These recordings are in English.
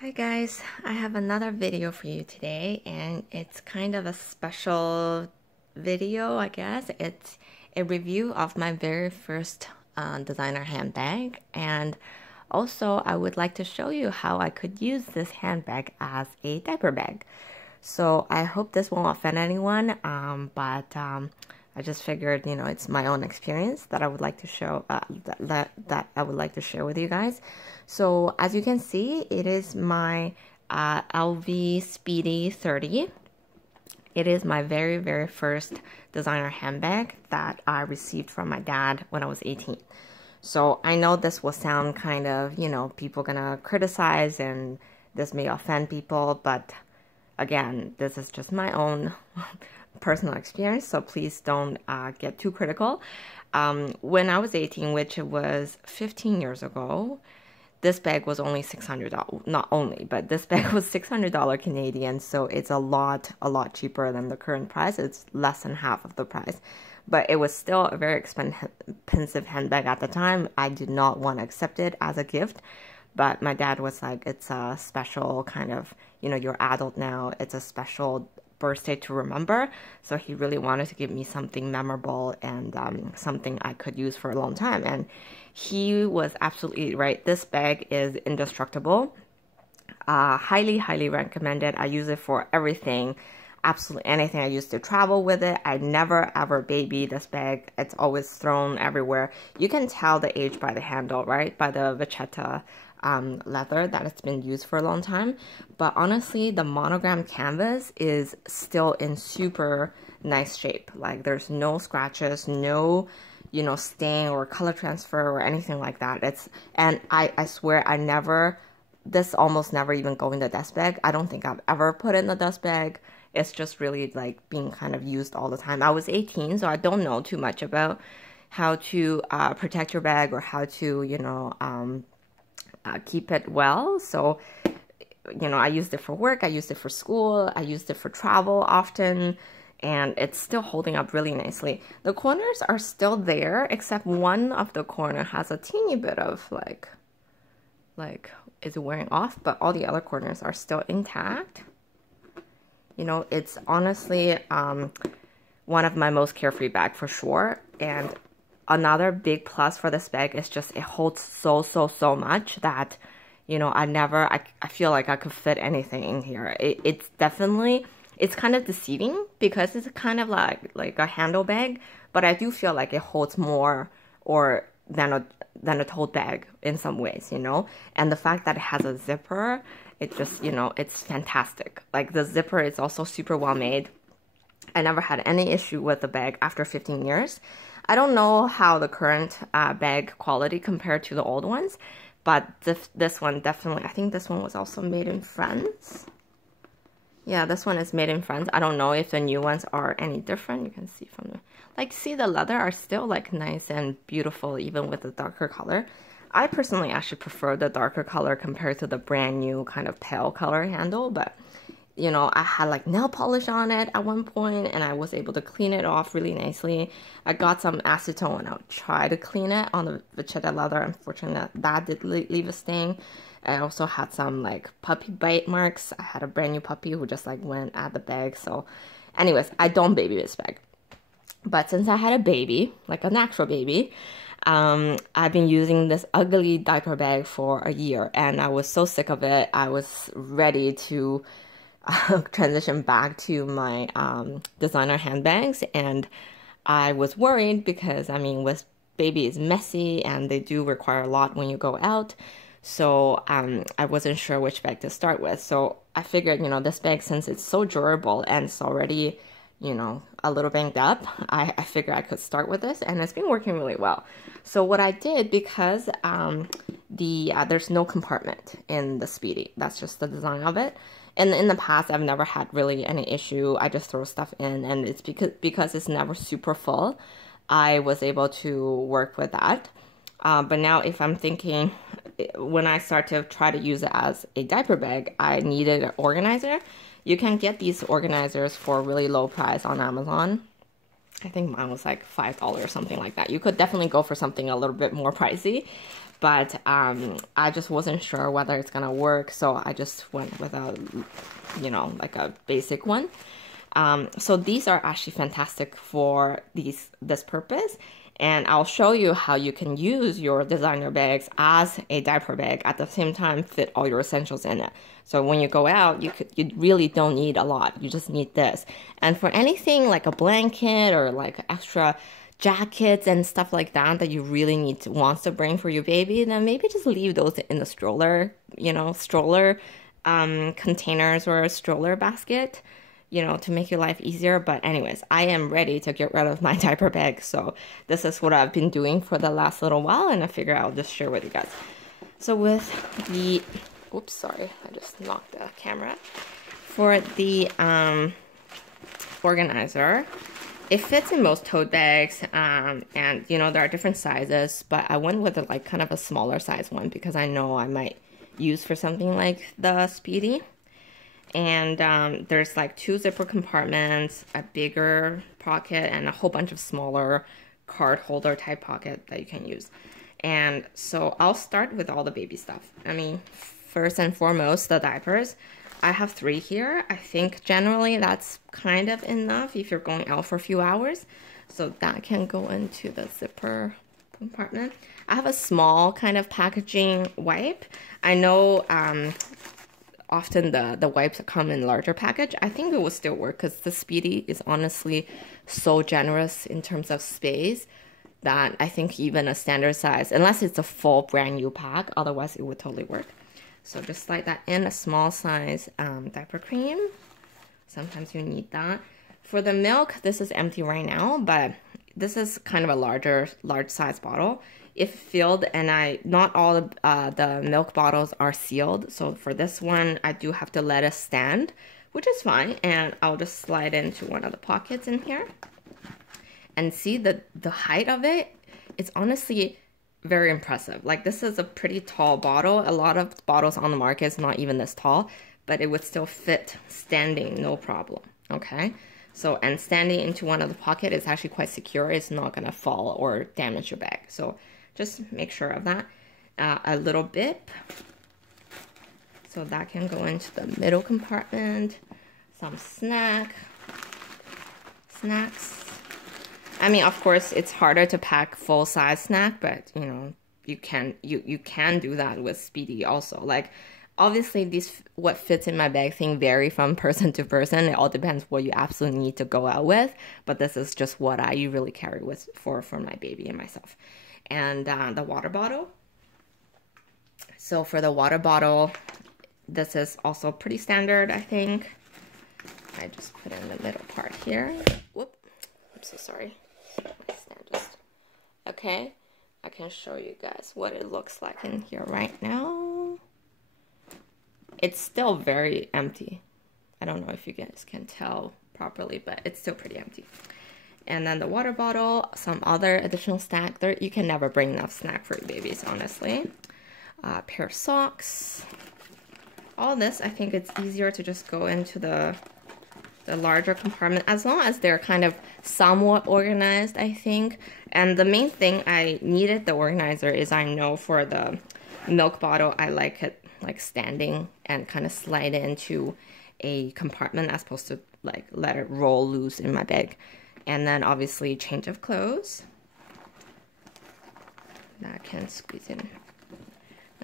Hi guys, I have another video for you today, and it's kind of a special video, I guess. It's a review of my very first designer handbag, and also I would like to show you how I could use this handbag as a diaper bag. So I hope this won't offend anyone, but I just figured, it's my own experience that I would like to show, that I would like to share with you guys. So as you can see, it is my LV Speedy 30. It is my very, very first designer handbag that I received from my dad when I was 18. So I know this will sound kind of, people gonna criticize and this may offend people, but again, this is just my own personal experience, so please don't get too critical. When I was 18, which was 15 years ago, this bag was only $600. Not only, but this bag was $600 Canadian, so it's a lot cheaper than the current price. It's less than half of the price, but it was still a very expensive handbag at the time. I did not want to accept it as a gift, but my dad was like, it's a special kind of, you're adult now, it's a special birthday to remember, so he really wanted to give me something memorable and something I could use for a long time, and he was absolutely right. This bag is indestructible. Highly recommended. I use it for everything, absolutely anything. I used to travel with it. I never ever baby this bag. It's always thrown everywhere. You can tell the age by the handle, right? By the Vuitton leather that it's been used for a long time. But honestly, the monogram canvas is still in super nice shape. Like there's no scratches, no stain or color transfer or anything like that. And I swear this almost never even go in the dust bag. I don't think I've ever put in the dust bag. It's just really like being kind of used all the time. I was 18, so I don't know too much about how to protect your bag or how to keep it well. So I used it for work, I used it for school, I used it for travel often, and it's still holding up really nicely. The corners are still there, except one of the corner has a teeny bit of like is wearing off, but all the other corners are still intact. It's honestly one of my most carefree bag for sure. And another big plus for this bag is just it holds so much that I feel like I could fit anything in here. It's kind of deceiving because it's kind of like a handle bag, but I do feel like it holds more than a tote bag in some ways, and the fact that it has a zipper, it just it's fantastic. Like the zipper is also super well made. I never had any issue with the bag after 15 years. I don't know how the current bag quality compared to the old ones, but this one definitely, I think this one was also made in France. Yeah, this one is made in France. I don't know if the new ones are any different. You can see from the leather are still like nice and beautiful even with the darker color. I personally actually prefer the darker color compared to the brand new kind of pale color handle, but I had like nail polish on it at one point and I was able to clean it off really nicely. I got some acetone and I'll try to clean it on the Vuitton leather. Unfortunately, that did leave a stain. I also had some like puppy bite marks. I had a brand new puppy who just like went at the bag. So anyways, I don't baby this bag. But since I had a baby, like an actual baby, I've been using this ugly diaper bag for a year and I was so sick of it. I was ready to transition back to my designer handbags, and I was worried because with baby is messy and they do require a lot when you go out, so I wasn't sure which bag to start with. So I figured this bag, since it's so durable and it's already a little banged up, I figured I could start with this, and it's been working really well. So what I did, because there's no compartment in the Speedy, that's just the design of it. And in the past, I've never had really any issue. I just throw stuff in, and it's because it's never super full, I was able to work with that. But now if I'm thinking, when I start to try to use it as a diaper bag, I needed an organizer. You can get these organizers for a really low price on Amazon. I think mine was like $5 or something like that. You could definitely go for something a little bit more pricey. but I just wasn't sure whether it's gonna work, so I just went with a, you know, like a basic one. So these are actually fantastic for this purpose, and I'll show you how you can use your designer bags as a diaper bag at the same time fit all your essentials in it. So when you go out, you really don't need a lot. You just need this. And for anything like a blanket or like extra jackets and stuff like that you really wants to bring for your baby, then maybe just leave those in the stroller, you know, containers or a stroller basket, you know, to make your life easier. But anyways, I am ready to get rid of my diaper bag. So this is what I've been doing for the last little while, and I figure I'll just share with you guys. So with the, oops, sorry, I just knocked the camera. For the organizer, it fits in most tote bags, and you know, there are different sizes, but I went with like kind of a smaller size one because I know I might use for something like the Speedy. And there's like 2 zipper compartments, a bigger pocket, and a whole bunch of smaller card holder type pocket that you can use. And so I'll start with all the baby stuff. I mean, first and foremost, the diapers. I have 3 here. I think generally that's kind of enough if you're going out for a few hours. So that can go into the zipper compartment. I have a small kind of packaging wipe. I know often the wipes come in larger package. I think it will still work because the Speedy is honestly so generous in terms of space that I think even a standard size, unless it's a full brand new pack, otherwise it would totally work. So just slide that in, a small size diaper cream. Sometimes you need that. For the milk, this is empty right now, but this is kind of a large size bottle. If filled, and not all the milk bottles are sealed, so for this one I do have to let it stand, which is fine, and I'll just slide into one of the pockets in here. And see the height of it, it's honestly very impressive. Like, this is a pretty tall bottle. A lot of bottles on the market is not even this tall, but it would still fit standing no problem. Okay, so, and standing into one of the pockets is actually quite secure. It's not gonna fall or damage your bag, so just make sure of that. A little bip, so that can go into the middle compartment. Some snacks. I mean, of course, it's harder to pack full-size snack, but you know, you can do that with Speedy also. Like, obviously, what fits in my bag thing vary from person to person. It all depends what you absolutely need to go out with. But this is just what I usually carry with for my baby and myself. And the water bottle. So for the water bottle, this is also pretty standard, I think. I just put in the middle part here. Whoop! I'm so sorry. My stand just... Okay, I can show you guys what it looks like in here right now. It's still very empty. I don't know if you guys can tell properly, but it's still pretty empty. And then the water bottle, some other additional snack. There, you can never bring enough snack for your babies, honestly. A pair of socks. All this, I think it's easier to just go into the larger compartment, as long as they're kind of somewhat organized, I think. And the main thing I needed the organizer is, I know for the milk bottle, I like it like standing and kind of slide into a compartment as opposed to like let it roll loose in my bag. And then obviously change of clothes. That can squeeze in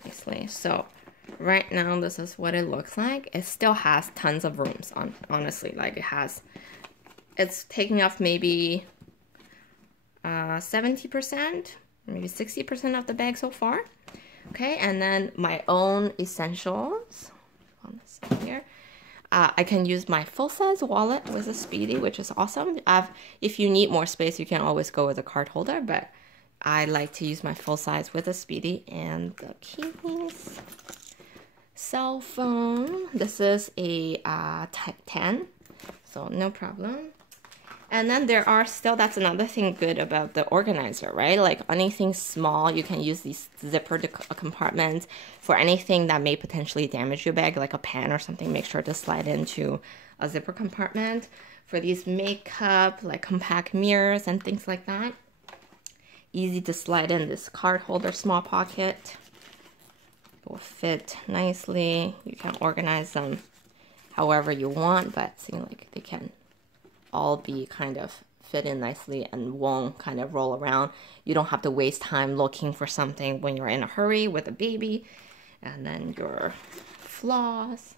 nicely. So right now this is what it looks like. It still has tons of rooms honestly. Like, it's taking off maybe 70%, maybe 60% of the bag so far. Okay, and then my own essentials on this side here. I can use my full-size wallet with a Speedy, which is awesome. If you need more space, you can always go with a card holder, but I like to use my full-size with a Speedy. And the keys. Cell phone. This is a Type 10, so no problem. And then there are still, that's another thing good about the organizer, right? Like, anything small, you can use these zipper compartments. For anything that may potentially damage your bag, like a pen or something, make sure to slide into a zipper compartment. For these makeup, like compact mirrors and things like that, easy to slide in this card holder small pocket. It will fit nicely. You can organize them however you want, but it seems like they can all be kind of fit in nicely and won't kind of roll around. You don't have to waste time looking for something when you're in a hurry with a baby. And then your floss,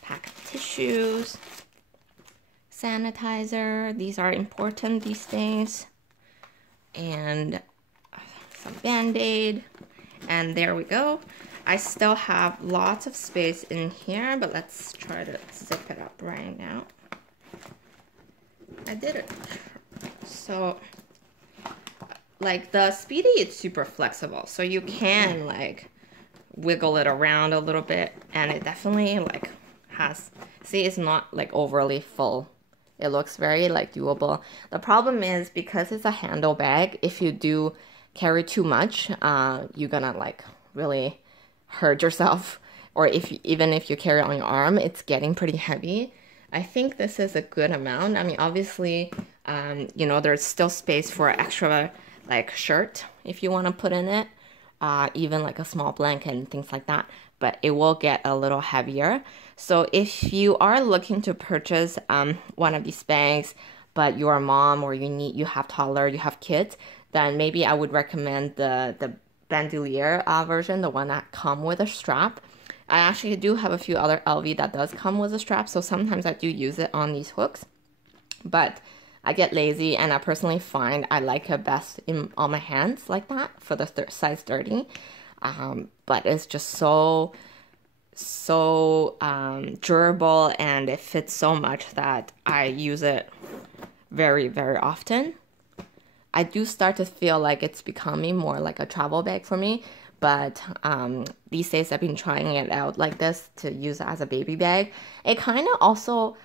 pack of tissues, sanitizer. These are important these days. And some Band-Aid. And there we go. I still have lots of space in here, but let's try to zip it up right now. I did it. So, like the Speedy, it's super flexible. So you can like wiggle it around a little bit, and it definitely like has, see, it's not like overly full. It looks very like doable. The problem is because it's a handle bag, if you do carry too much, you're gonna like really hurt yourself. Or even if you carry it on your arm, it's getting pretty heavy. I think this is a good amount. I mean, obviously, you know, there's still space for extra like shirt if you want to put in it, even like a small blanket and things like that, but it will get a little heavier. So if you are looking to purchase one of these bags, but you're a mom or you have toddler, you have kids, then maybe I would recommend the bandolier version, the one that come with a strap. I actually do have a few other LV that does come with a strap, so sometimes I do use it on these hooks. But I get lazy, and I personally find I like it best on my hands like that for the size 30. But it's just so durable, and it fits so much that I use it very, very often. I do start to feel like it's becoming more like a travel bag for me. But these days I've been trying it out like this to use it as a baby bag. It kind of also,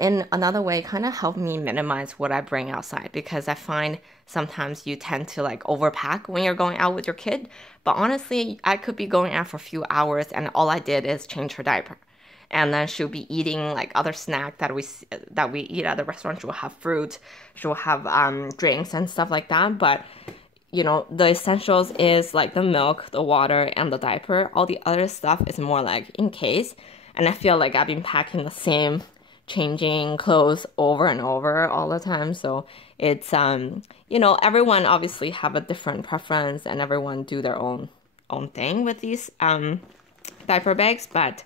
in another way, kind of helped me minimize what I bring outside, because I find sometimes you tend to like overpack when you're going out with your kid. But honestly, I could be going out for a few hours and all I did is change her diaper. And then she'll be eating like other snack that we eat at the restaurant. She'll have fruit, she'll have drinks and stuff like that. But you know, the essentials is like the milk, the water, and the diaper. All the other stuff is more like in case. And I feel like I've been packing the same changing clothes over and over all the time. So it's, you know, everyone obviously have a different preference and everyone do their own thing with these diaper bags. But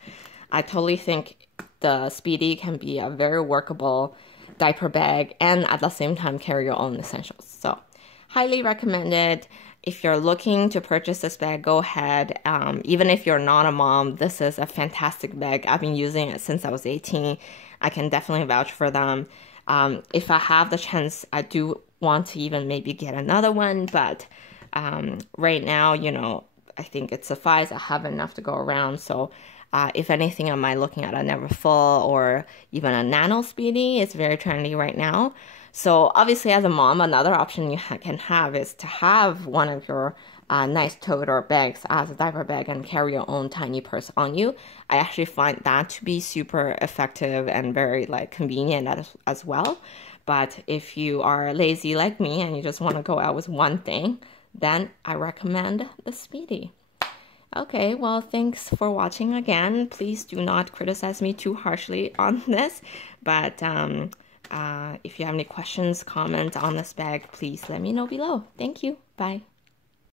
I totally think the Speedy can be a very workable diaper bag and at the same time carry your own essentials. So highly recommended. If you're looking to purchase this bag, go ahead. Even if you're not a mom, this is a fantastic bag. I've been using it since I was 18. I can definitely vouch for them. If I have the chance, I do want to even maybe get another one. But right now, you know, I think it suffices. I have enough to go around. So if anything, I might looking at a Never Full or even a Nano Speedy. It's very trendy right now. So obviously as a mom, another option you can have is to have one of your nice tote or bags as a diaper bag and carry your own tiny purse on you. I actually find that to be super effective and very like convenient as well. But if you are lazy like me and you just want to go out with one thing, then I recommend the Speedy. Okay, well, thanks for watching again. Please do not criticize me too harshly on this, but if you have any questions, comments on this bag, please let me know below. Thank you. Bye.